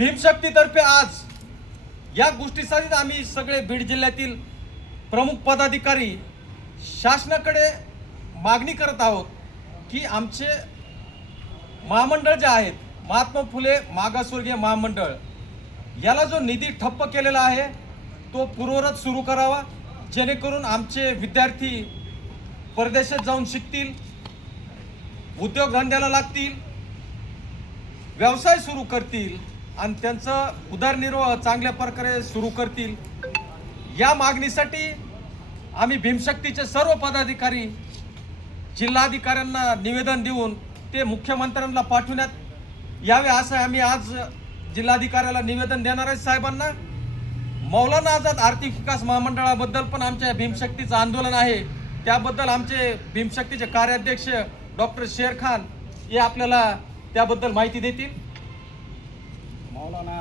भीमशक्तीतर्फे आज या गोष्टीसाठी आम्ही सगळे बीड जिल्ह्यातील प्रमुख पदाधिकारी शासनाकडे मागणी करत आहोत की आमचे महामंडळ जे आहेत, महात्मा फुले मागासवर्गीय महामंडळ, याला जो निधी ठप्प केलेला आहे तो पूर्ववत सुरू करावा, जेणेकरून आमचे विद्यार्थी परदेशात जाऊन शिकतील, उद्योगधंद्याला लागतील, व्यवसाय सुरू करतील आणि त्यांचा उदरनिर्वाह चांगल्या प्रकारे सुरू करतील। या मागणीसाठी आम्ही भीमशक्तीचे सर्व पदाधिकारी जिल्हाधिकाऱ्यांना निवेदन देऊन ते मुख्यमंत्र्यांना पाठवण्यात यावे असं आम्ही आज जिल्हाधिकाऱ्याला निवेदन देणार आहे साहेबांना। मौलाना आझाद आर्थिक विकास महामंडळाबद्दल पण आमच्या भीमशक्तीचं आंदोलन आहे, त्याबद्दल आमचे भीमशक्तीचे कार्याध्यक्ष डॉक्टर शेर खान हे आपल्याला त्याबद्दल माहिती देतील। मौलाना